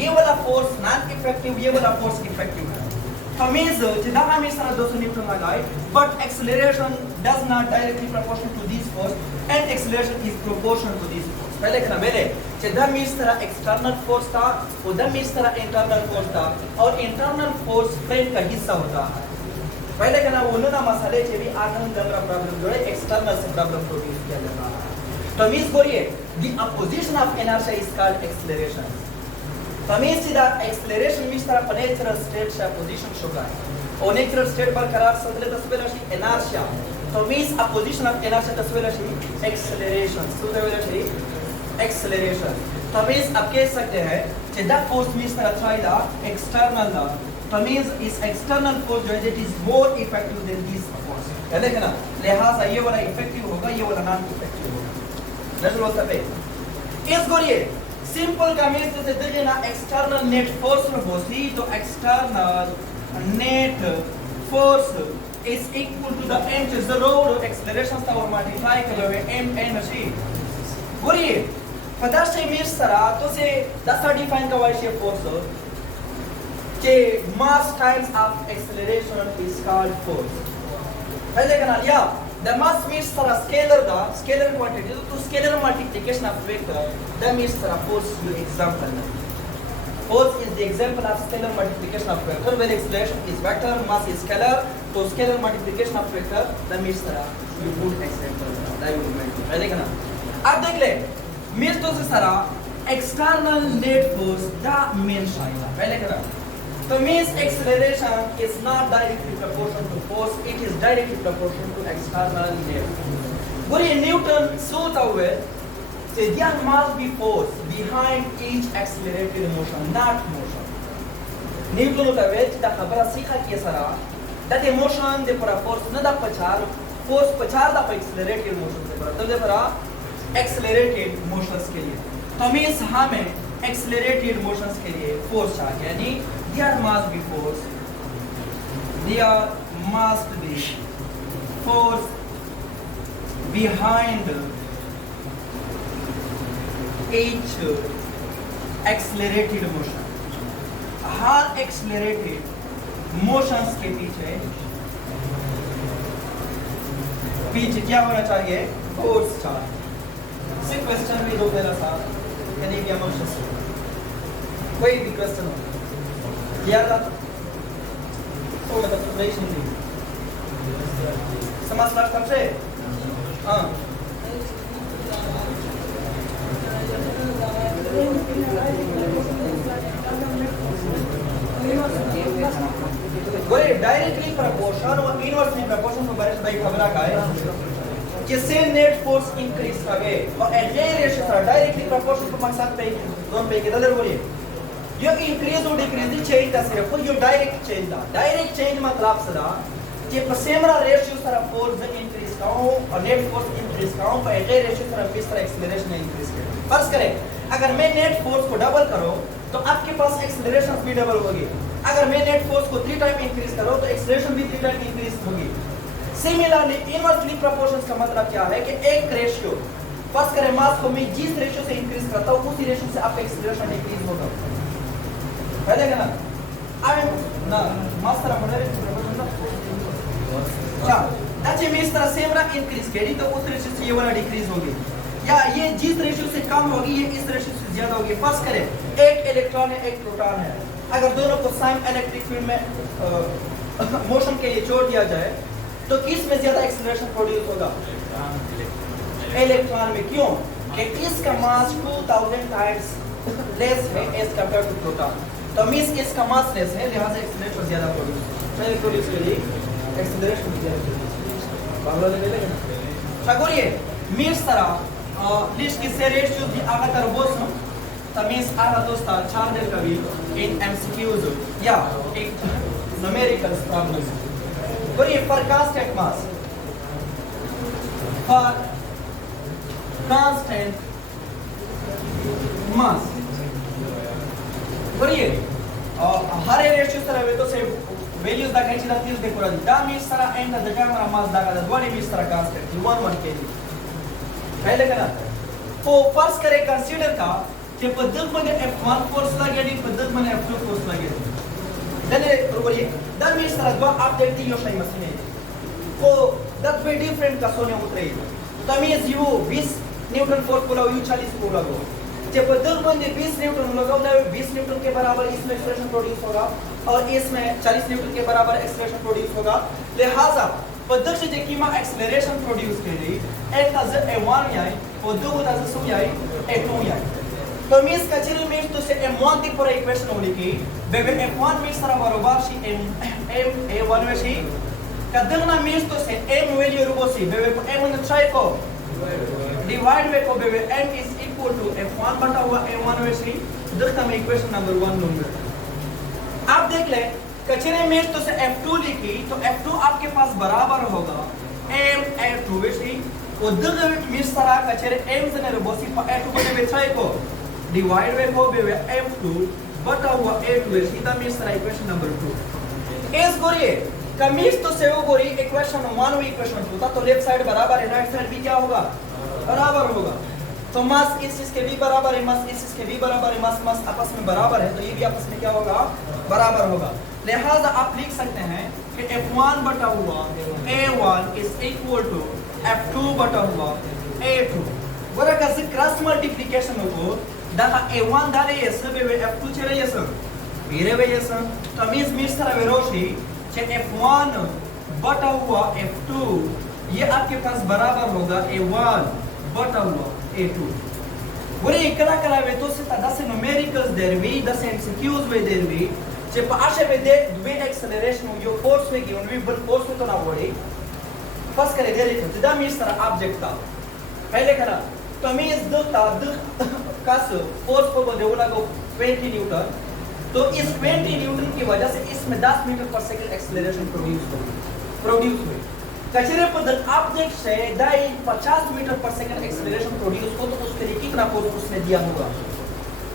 ये वाला फोर्स नॉन इफेक्टिव ये वाला फोर्स इफेक्टिव है तो मींस जितना हम इस तरह 200 न्यूटन लगाए but acceleration does not directly proportional to this force and acceleration is proportional to this force पहले कहना मेरे जितना भी इस तरह एक्सटर्नल फोर्स था उधर भी इस तरह इंटरनल फोर्स था और इंटरनल फोर्स फ्रेम का हिस्सा होता है पहले कहना वो ना मसाले से भी आनंद लग रहा प्रॉब्लम जो है एक्सटर्नल से प्रॉब्लम प्रोड्यूस किया जाता है तो मींस बोलिए the opposition of inertia is called acceleration तो मींस द एक्सेलरेशन मींस तरह नेचुरल स्टेट से अपोजिशन होगा और नेचुरल स्टेट बरकरार सदले तस्वीर राशि इनर्शिया तो मींस अपोजिशन ऑफ इनर्शिया तस्वीर राशि एक्सेलरेशन सूत्र राशि एक्सेलरेशन तो मींस आप कह सकते हैं कि द फोर्स मींस तरह चाहिए एक्सटर्नल तो मींस इस एक्सटर्नल फोर्स जो है it is more effective than this force है देखना लिहाजा ये वाला इफेक्टिव होगा ये वाला नॉन इफेक्टिव होगा नेचुरल स्टेट इस गोलिए सिंपल का मींस जैसे देखिए ना एक्सटर्नल नेट फोर्स में होती तो external net force is equal to the m is the road acceleration का और मल्टीप्लाई कर लो m energy बोलिए पता से मींस तरह तो से 10 डिफाइन का वाइशियर फोर्स के mass times of acceleration is called force पहले का ना या the mass means तरह scalar quantity तो scalar multiplication of vector that means तरह force you example force is the example of scalar multiplication of vector where acceleration is vector mass is scalar तो scalar multiplication of vector that means तरह you put example that you meant पहले का ना अब देख ले means तो से तरह external net force the main शायद पहले का ना तो means acceleration is not directly proportional to force it is directly proportional to external net बोलिए न्यूटन सोचता हुए so there must be force behind each accelerated motion not motion Newton होता है जितना खबर सीखा किया सारा that the motion the para force न दा पचार force पचार दा accelerated motion से para तो दे para accelerated motions के लिए तो means हमें accelerated motions के लिए force चाहिए यानी there must be force there must be force behind each accelerated motion. Her accelerated motions के पीछे क्या होना चाहिए? Force charge. सिर्फ क्वेश्चन भी दो पहला सा यानी कि मोशन कोई भी क्वेश्चन हो याद आता तो मतलब प्रिपरेशन नहीं समझ सकते हैं. हाँ बोले डायरेक्टली प्रपोर्शन और इनवर्सली प्रपोर्शन को बारे में भाई खबर का है कि से नेट फोर्स इंक्रीज करे और एजे रेशियो था डायरेक्टली प्रपोर्शन को मकसद पे दोनों पे के दलर बोलिए ये इंक्रीज और डिक्रीज चेंज का सिर्फ ये डायरेक्ट चेंज था. डायरेक्ट चेंज मतलब सदा कि पसेमरा रेशियो सारा फोर्स इंक्रीज काओ और नेट फोर्स इंक्रीज काओ पर एजे रेशियो सारा किस तरह एक्सेलरेशन इंक्रीज करे. फर्स्ट करें अगर मैं नेट फोर्स को डबल करो तो आपके पास एक्सेलरेशन भी डबल होगी. अगर मैं नेट फोर्स को 3 टाइम इंक्रीज करो तो एक्सेलरेशन भी 3 टाइम इंक्रीज होगी. सिमिलरली इनवर्सली प्रोपोर्शंस का मतलब क्या है कि एक रेशियो फर्स्ट करें मास को मैं जिस रेशियो से इंक्रीज करता हूं उसी रेशियो से आपका एक्सेलरेशन इंक्रीज होगा. पहले ना आई ना मास तरह मॉडरेट प्रोपोर्शन ना अच्छा अच्छे में इस तरह सेम रहा इंक्रीज करी तो उस रेशियो से ये वाला डिक्रीज होगी या ये जिस रेशियो से कम होगी ये इस रेशियो से ज्यादा होगी. फर्स्ट करें एक इलेक्ट्रॉन है एक प्रोटॉन है अगर दोनों को सेम इलेक्ट्रिक फील्ड में मोशन के लिए छोड़ दिया जाए तो किस में ज्यादा एक्सेलरेशन प्रोड्यूस होगा? इलेक्ट्रॉन में. क्यों? कि इसका मास 2000 टाइम्स लेस है एज कंपेयर टू प्रोटॉन. तो मींस इसका मास लेस है लिहाजा एक्सेलरेशन ज्यादा प्रोड्यूस करेगी एक्सेलरेशन ज्यादा बाबला ले लेगा सगोरिए मींस तरह लिस्ट की से रेशियो दी आगा तर बोसम तमीज आगा दोस्ता चार del कभी इन MCQs या एक numerical problem. बोलिए for constant mass बोलिए हर रेशियो तरह वे तो से वैल्यूज दाखवायची लागतील ते पुरा दा मीस तरह एंड द कॅमेरा मास दाखवला दोन्ही मीस तरह कांस्टेंट 1 केली राहिले का ना. तो फर्स्ट करे कंसीडर का जे पद्धत मध्ये F1 फोर्स लागेल आणि पद्धत मध्ये F2 फोर्स लागेल त्याने बोलिए दा मीस तरह दो अपडेट दी यो शाई मशीन है को दैट वे डिफरेंट का सोने उतरे तो मींस यू 20 न्यूटन फोर्स को लगाओ यू 40 को लगाओ जे पद्धत मध्ये 20 न्यूटन लगाओ ना 20 न्यूटन के बराबर इसमें एक्सेलरेशन प्रोड्यूस होगा और इसमें 40 न्यूटन के बराबर एक्सेलरेशन प्रोड्यूस होगा. लिहाजा पद्धत से जे किमा एक्सेलरेशन प्रोड्यूस केली एक ताज M1 याय और दो ताज सो याय M2 याय. तो मींस कचरी मींस तो से M1 ती पूरा इक्वेशन होली की बेबे M1 मींस सारा बरोबर शी A1 में शी कदना मींस तो से M वैल्यू रुको सी बेबे M ने ट्राई को डिवाइड में को बेबे M is equal to F1 बटा हुआ M1 में शी देखता मैं इक्वेशन नंबर 1 लूंगा. आप देख ले कचरे में तो से F2 लिखी तो F2 आपके पास बराबर होगा M F2 वैसी और दगविट मिस तरह कचरे M से ने बोसी F2 बने बेचाई को डिवाइड में को बेवे F2 बटा हुआ A2 वैसी ता मिस तरह इक्वेशन नंबर 2 इस गोरी कमीज तो से वो गोरी इक्वेशन 1 और इक्वेशन 2 तो लेफ्ट साइड बराबर है राइट साइड भी क्या होगा बराबर होगा. तो मास इस चीज के भी बराबर है मास इस चीज के भी बराबर है मास आपस में बराबर है तो ये भी आपस में क्या होगा बराबर होगा. लिहाजा आप लिख सकते हैं कि F1 बटा हुआ A1 is equal to F2 बटा हुआ A2 बरा का क्रॉस मल्टीप्लिकेशन हो दाखा A1 दाले ये सब F2 चले ये सब मेरे वे ये सब तमीज मिस तरह वेरोशी कि F1 बटा हुआ F2 ये आपके पास बराबर होगा A1 बटा हुआ A2. बोले इकला कला वे तो से दस न्यूमेरिकल्स देर वी दस MCQs वे देर वी जे पाशे वे दे द्वे एक्सेलरेशन यो फोर्स वे गिवन वी बल फोर्स में तो ना बोले फर्स्ट करे दे लिखो दा मींस तरह ऑब्जेक्ट था पहले करा तो मींस दो ता द कास फोर्स को बोले वो लगो 20 न्यूटन तो इस 20 न्यूटन की वजह से इसमें 10 metre per second acceleration produce हुई. कचरे पद्धत ऑब्जेक्ट से दाई 50 meter per second acceleration produce हो तो उसके लिए कितना फोर्स उसने दिया होगा.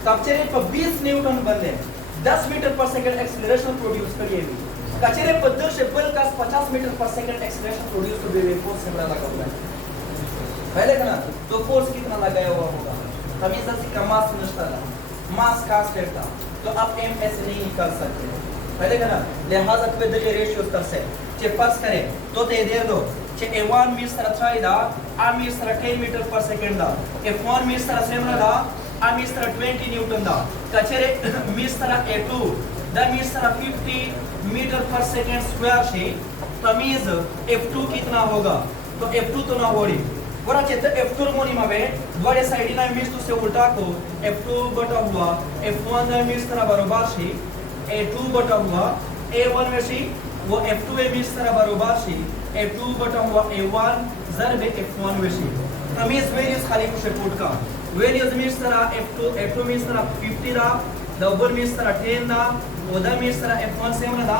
कचरे पर 20 न्यूटन बने 10 metre per second acceleration produce करिए भी कचरे पद्धर से बल का 50 meter per second acceleration produce to be force से बड़ा लगा हुआ है पहले का ना तो फोर्स कितना लगाया हुआ होगा तमीज का मास निष्ठा मास का स्टेट था तो आप एम ऐसे नहीं निकाल सकते पहले का ना लिहाजा पे दे रेशियो कर से चे फर्स्ट करें तो ते दे दो चे a1 मीटर तरह ट्राई दा a मीटर तरह 10 मीटर पर सेकंड दा f1 मीटर तरह सेम दा a मीटर तरह 20 न्यूटन दा कचरे मीटर तरह a2 दा मीटर तरह 50 मीटर पर सेकंड स्क्वायर से तमीज f2 कितना होगा तो f2 तो ना होड़ी बड़ा चेत f2 मोनी मावे बड़े साइड ना मीटर से उल्टा को f2 बटा हुआ f1 दा मीटर तरह बराबर से a2 बटा हुआ a1 में से वो f2 मीटर तरह बराबर से a2 बटा हुआ a1 ضرب f1 में से तमीज वैल्यूज खाली कुछ पुट का वैल्यूज मीटर तरह f2 मीटर तरह 50 दा डबल मीटर तरह 10 दा ओदा मीटर तरह f1 से हमने दा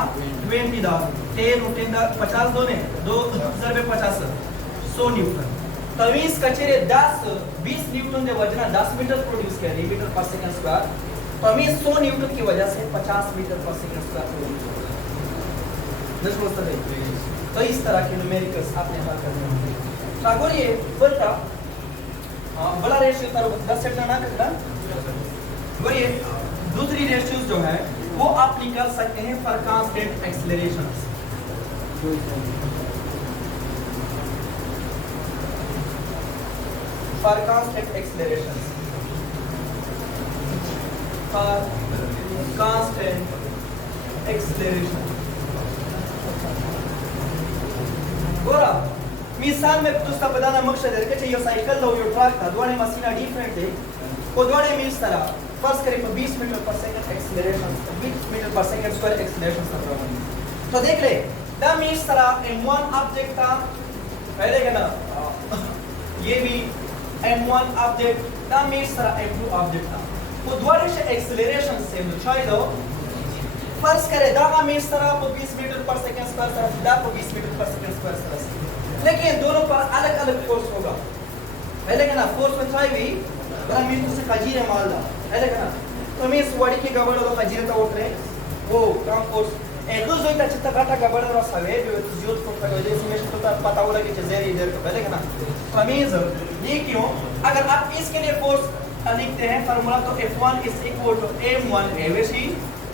20 दा 10 और 10 दा 50 दो ने 2 ضرب 50 100 न्यूटन तमीज कचरे 10 20 न्यूटन के वजन 10 मीटर प्रोड्यूस किया मीटर पर सेकंड स्क्वायर तमीज 100 न्यूटन की वजह से 50 meter per second square produce होगा तो इस तरह के न्यूमेरिकल्स आपने हल करने होंगे सागोर ये बोलता बड़ा रेशियो तर 10 सेट ना करना और ये दूसरी रेशियोज जो है वो आप निकाल सकते हैं for constant accelerations for constant accelerations for constant acceleration गोरा मिसाल में तो सब बताना मकसद है कि ये साइकिल लो यो ट्रक था दोने मशीना डिफरेंट है को दोने में इस तरह फर्स्ट करें 20 metre per second acceleration 20 metre per second square acceleration कर रहा हूं तो देख ले द में इस तरह m1 ऑब्जेक्ट था पहले का ना ये भी m1 ऑब्जेक्ट द में इस तरह m2 ऑब्जेक्ट था वो दोने से एक्सेलरेशन से चाहिए दो फर्स्ट करें दा में इस तरह को 20 मीटर पर सेकंड स्क्वायर तरफ दा को 20 मीटर पर सेकंड स्क्वायर तरफ लेकिन दोनों पर अलग अलग फोर्स होगा पहले का ना फोर्स में चाहिए भी बड़ा मीटर से खजीरे मार दा पहले का ना तो मैं इस वाड़ी के गबड़ दो खजीरे तो उठ रहे वो काम फोर्स एक दो जोइता चित्ता काटा गबड़ दो सवे जो यूज को कर दे इसमें तो पता होगा कि चीजें इधर को पहले का ना तमीज ये क्यों अगर आप इसके लिए फोर्स लिखते हैं फार्मूला तो F1 = m1 a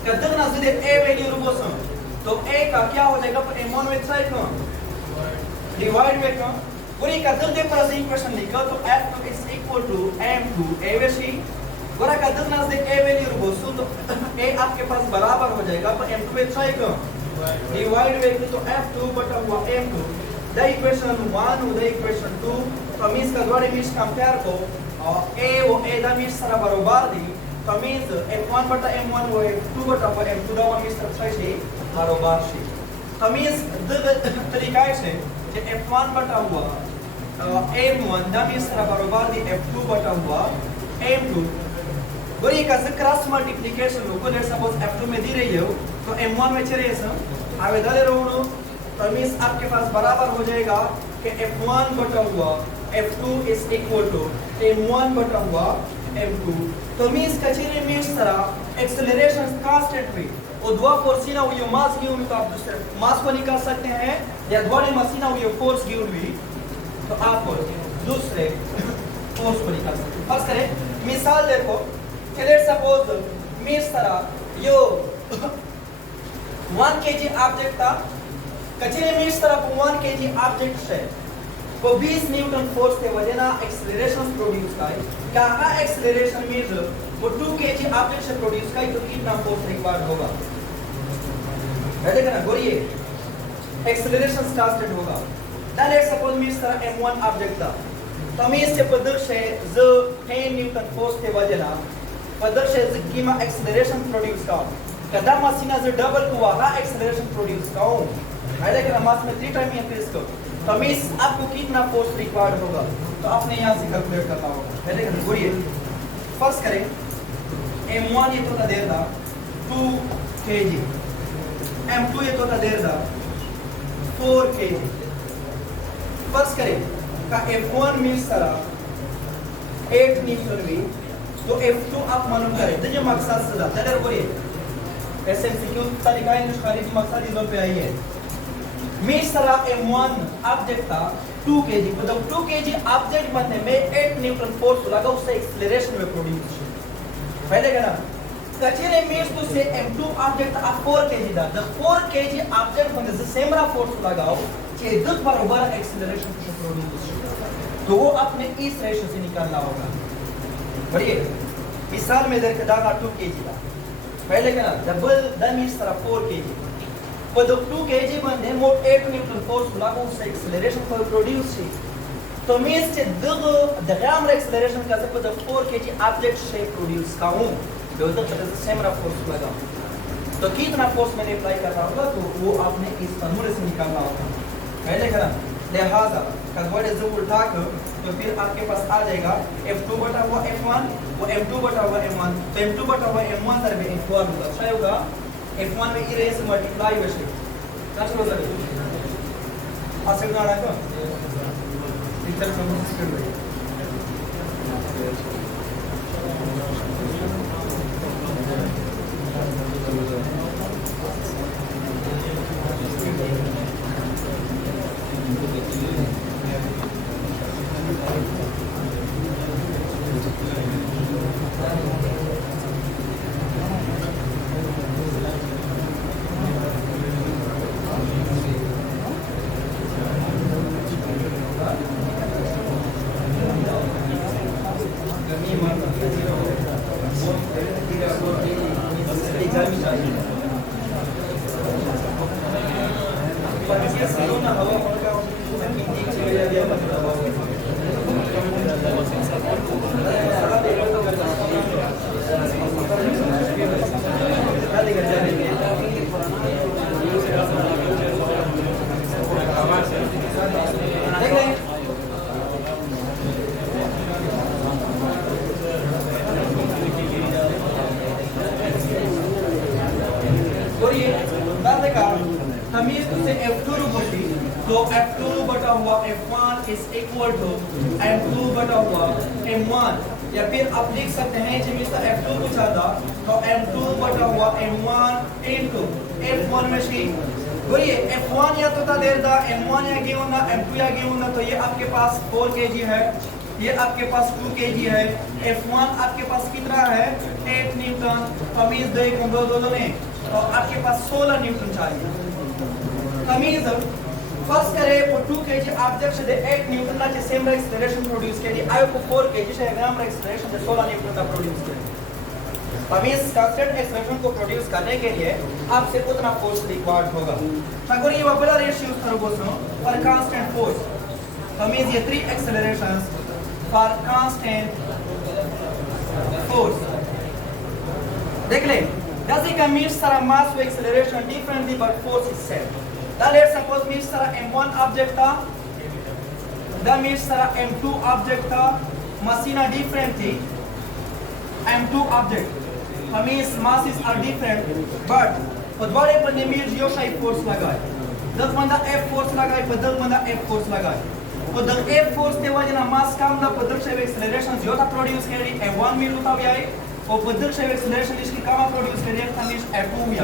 कदर ना जुदे a वैल्यू रुबोसम तो a का क्या हो जाएगा पर m1 में ट्राई करो डिवाइड में करो पूरी कदर दे पर ऐसे इक्वेशन लिखो तो F2 = m2 a गोरा कदर ना जुदे a वैल्यू रुबोसम तो a आपके पास बराबर हो जाएगा पर m2 में ट्राई करो डिवाइड में तो F2 बटा हुआ m2 the equation 1 the equation 2 तो मींस का द्वारा मींस कंपेयर को a वो a दा मींस सारा बराबर दी तो मींस f1 बटा m1 वो f2 बटा हुआ m2 दा मींस सबसे से बराबर से तो मींस द तरीका से कि f1 बटा हुआ m1 दा मींस सारा बराबर दी f2 बटा हुआ m2 और ये का क्रॉस मल्टीप्लिकेशन को लेट्स सपोज f2 में दी रही है तो m1 में चले सम आवे डाले रहो तो मींस आपके पास बराबर हो जाएगा कि f1 बटा हुआ f2 = m1 बटा हुआ m2 तो मींस कचरे में इस तरह एक्सेलरेशन कांस्टेंट हुई और दो फोर्स ना हुई मास की हुई तो आप दूसरे मास को निकाल सकते हैं या दोनों मशीना हुई फोर्स की हुई तो आप दूसरे फोर्स को निकाल सकते हैं फर्स्ट करें मिसाल देखो लेट्स सपोज मैं इस तरह यो 1 kg ऑब्जेक्ट था कचरे में इस तरह 1 kg ऑब्जेक्ट है वो 20 न्यूटन फोर्स के वजह ना एक्सेलरेशन प्रोड्यूस का है क्या एक्सेलरेशन मींस वो 2 kg ऑब्जेक्ट से प्रोड्यूस का है तो कितना फोर्स रिक्वायर्ड होगा पहले का ना बोलिए एक्सेलरेशन कांस्टेंट होगा दैट लेट्स सपोज मींस तरह m1 ऑब्जेक्ट था तो मींस से पदर से ज 10 न्यूटन फोर्स के वजह ना पदर से ज कीमा एक्सेलरेशन प्रोड्यूस का कदा मशीना ज डबल को वाला एक्सेलरेशन प्रोड्यूस का पहले का मास में 3 टाइम इंक्रीज करो तो मींस आपको कितना फोर्स रिक्वायर्ड होगा तो आपने यहाँ से कैलकुलेट करना होगा पहले बोलिए फर्स्ट करें m1 ये तो दे रहा 2 kg m2 ये तो दे रहा 4 kg फर्स्ट करें का f1 मींस तरह 8 न्यूटन भी तो f2 आप मालूम करें तो ये मकसद से जाता है बोलिए SMCQ طریقہ انگلش خارجی مقصد ازول پہ آئی ہے میش سرا M1 آبجیکٹ تھا 2 kg مطلب 2 kg آبجیکٹ بننے میں 8 نیوٹن فورس لگا اس سے ایکسلریشن میں پروڈیوس پہلے کہنا کچھرے میش تو سے M2 آبجیکٹ 4 kg دا 4 kg آبجیکٹ بننے سے سیمرا فورس لگاؤ کہ دک برابر ایکسلریشن کو پروڈیوس تو وہ اپنے اس ریشو سے نکالنا ہوگا بڑھئے مثال میں در کے داغا 2 kg دا پہلے کہنا ڈبل دا میش سرا 4 kg پر 2 kg بندے موٹ 8 نیوٹن فورس لگا اس سے ایکسلریشن کو پروڈیوس چی تو میش سے دغام ایکسلریشن کا سے پر 4 kg آبجیکٹ سے پروڈیوس کا ہوں جو دک پر سیمرا فورس لگا تو کتنا فورس میں نے اپلائی کرنا ہوگا تو وہ آپ نے اس فارمولے سے نکالنا ہوگا پہلے کہنا لہذا کنورٹ از الٹا کر تو پھر آپ کے پاس آ جائے گا F2 بٹا ہوا F1 وہ M2 بٹا ہوا M1 تو M2 بٹا ہوا M1 در میں F1 ہوگا اچھا ہوگا F1 میں ای ریس ملٹیپلائی ویسے کیا چلو سر آسے گانا ہے کون ٹیچر کمپوزس کر رہی تو F2 بٹا ہوا F1 is equal to M2 بٹا ہوا M1 یا پھر آپ لکھ سکتے ہیں جمیسا F2 کو چاہتا تو M2 بٹا ہوا M1 into F1 میں شی گوئیے F1 یا تو تا دیر دا M1 یا گی ہونا M2 یا گی ہونا تو یہ آپ کے پاس 4 kg ہے یہ آپ کے پاس 2 kg ہے F1 آپ کے پاس کتنا ہے 8 نیوٹن تمیز دے کم دو نے تو آپ کے پاس 16 نیوٹن چاہیے تمیز فرض کرے وہ 2 kg آبجیکٹ سے 8 نیوٹن کا سیم ایکسلریشن پروڈیوس کرے آئے کو 4 kg سے گرام ایکسلریشن سے 16 نیوٹن کا پروڈیوس کرے تمیز کانسٹنٹ ایکسلریشن کو پروڈیوس کرنے کے لیے آپ سے اتنا فورس ریکوائرڈ ہوگا اگر یہ وابلا ریشیوز کرو سنو پر کانسٹنٹ فورس تمیز یہ 3 ایکسلریشنز پر کانسٹنٹ فورس دیکھ لیں does it commit sara mass to acceleration differently but force is same that let's suppose means sara M1 object tha that means sara M2 object tha machine are differently M2 object means masses are different but padware par ne means yo shay force lagaye dal banda F force lagaye padal banda F force lagaye और दल F force ते वजह ना mass काम ना padal shay acceleration ज्यादा produce करी M1 मिल उता भी आए और बदल से एक्सेलरेशन इसकी कम प्रोड्यूस करिए तमीज F2 या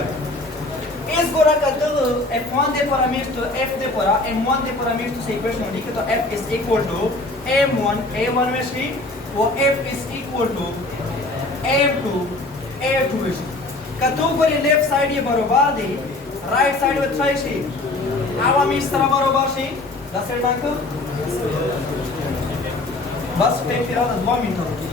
इस गोरा का दल F1 दे पैरामीटर तो F दे पैरा M1 दे पैरामीटर से इक्वेशन लिखे तो F is equal to M1 A1 में से वो F is equal to M2 A2 में से कतो गोरी लेफ्ट साइड ये बराबर दे राइट साइड में ट्राई से आवा में इस तरह बराबर से 10 मिनट बस टाइम फिर 2 मिनट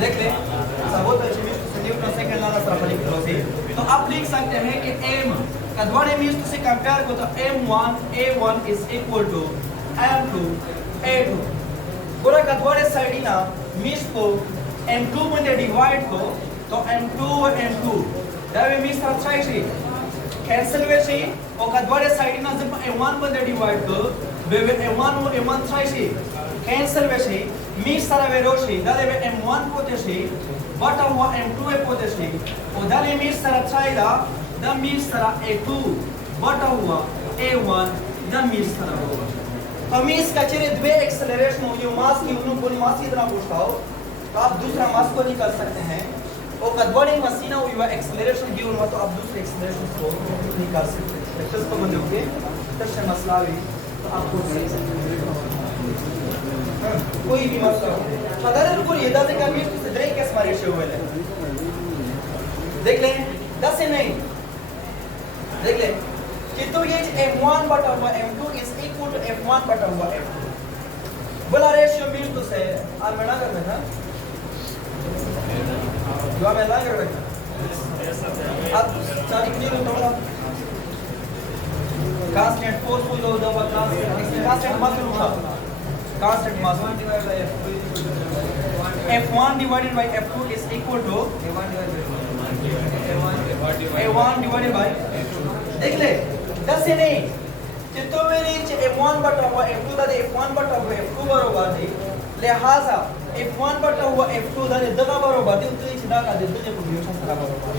देख ले सबूत अच्छी मिस्ट से न्यूटन से कहना ना तरफ लिख लो सी तो आप लिख सकते हैं कि m कदवाड़े मिस्ट से कंपेयर को तो m1 a1 is equal to m2 a2 पूरा कदवाड़े साइड ना मिस्ट को m2 में डिवाइड को तो m2 m2 दावे मिस्ट अच्छा ही सी कैंसिल वैसे और कदवाड़े साइड ना जब m1 में डिवाइड को बेबे m1 और m1 अच्छा ही सी कैंसिल वैसे मिस सारा वेरोशी दाले में M1 पोतेशी बटा हुआ M2 पोतेशी और दाले मिस सारा चाइला द मिस सारा A2 बटा हुआ A1 द मिस सारा होगा तमीज का चेहरे द्वे एक्सेलरेशन हो ये मास की उन्होंने बोली मास की तरह पूछताओ तो आप दूसरा मास को निकाल सकते हैं और कदबड़े मसीना हुई एक्सेलरेशन गिवन हुआ तो आप दूसरे एक्सेलरेशन को निकाल सकते हैं लेक्चर्स को बंद होके तब से मसला भी तो आपको कोई भी मसला हो साधारण को ये दादे का मीट से ड्रेक कैसे मारे शो हुए देख लें 10 से नहीं देख लें कि तो ये m1 बटा हुआ m2 is equal to f1 बटा हुआ f2 बोला रेशियो मीन्स तो से आप मेरा कर देना जो मैं ना कर देना अब चारी क्लियर हो थोड़ा कांस्टेंट फोर्स को दो दो कांस्टेंट मास उठा constant mass f1 divided by f2 is equal to a1 divided by देख ले 10 से नहीं चित्तो मेरी f1 बटा हुआ f2 दा f1 बटा हुआ f2 बरोबर है लिहाजा f1 बटा हुआ f2 दा दगा बरोबर है तो इस दगा दे तुझे प्रोड्यूशन करा बरोबर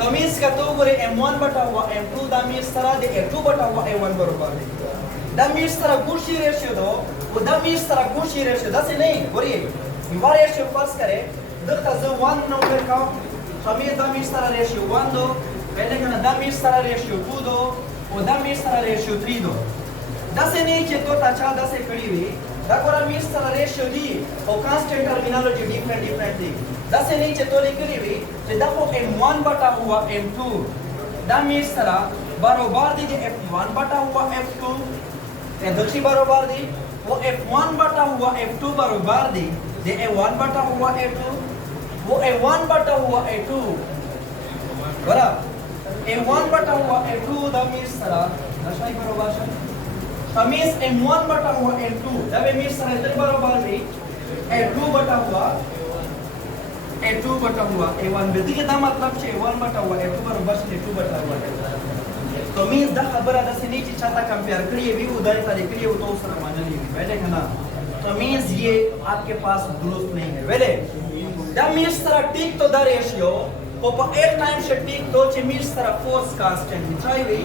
तमीज का तो करे m1 बटा हुआ m2 दा मीज तरह दे f2 बटा हुआ a1 बरोबर है दा मीज तरह गुशी रेशियो दो वो दा मीज तरह गुशी रेशियो 10 से नहीं बोलिए ये रेशियो फर्स्ट करे दगा जो 1 नंबर का हमें दा मीज तरह रेशियो 1 दो पहले कहना दा मीज तरह रेशियो 2 दो और दा मीज तरह रेशियो 3 दो 10 से नहीं चित्तो ताचा 10 से कड़ी हुई दा कोरा मीज तरह रेशियो दी और कांस्टेंट टर्मिनोलॉजी डिफरेंट दी 10 से नहीं चित्तो लिखी हुई तो दा को m1 बटा हुआ m2 दा मीज तरह बरोबर दी f1 बटा हुआ f2 ये दूसरी बरोबर दी वो f1 बटा हुआ f2 बरोबर दी दे a1 बटा हुआ a2 वो a1 बटा हुआ a2 बराबर a1 बटा हुआ a2 दा मीज तरह नशाई बरोबर है तमीज m1 बटा हुआ m2 दा मीज तरह इतने बरोबर भी a2 बटा हुआ a1 बेदी के दा मतलब है a1 बटा हुआ a2 बरोबर है a2 बटा हुआ तमीज दा खबर आदा से नीचे चाहता कंपेयर करिए भी उधर तारीख करिए वो तो उस तरह मानना नहीं पहले कहना तमीज ये आपके पास दुरुस्त नहीं है वेले दा मीज तरह ठीक तो दा रेशियो Opa एक टाइम से ठीक तो चे मीज तरह फोर्स कांस्टेंट भी चाहिए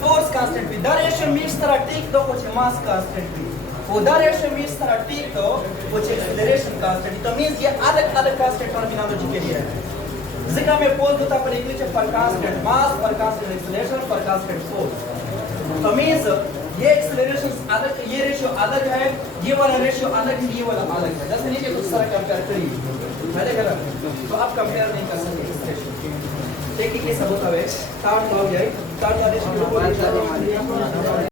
फोर्स कांस्टेंट भी दा रेशियो मीज तरह ठीक तो वो चे मास कांस्टेंट भी वो दा रेशियो मीज तरह ठीक तो वो चे एक्सेलरेशन कांस्टेंट तो मीज ये अलग अलग कांस्टेंट टर्मिनोलॉजी के लिए है जिक्र में पोल होता पर इंग्लिश पर कांस्टेंट मास पर कांस्टेंट एक्सेलरेशन पर कांस्टेंट फोर्स तो मीज ये एक्सेलरेशन अलग ये रेशियो अलग है ये वाला रेशियो अलग है ये वाला अलग है जैसे नीचे कुछ सारा कंपेयर करिए पहले करा तो आप कंपेयर नहीं कर सकते इस रेशियो देखिए सबूत है स्टार्ट हो जाए स्टार्ट का रेशियो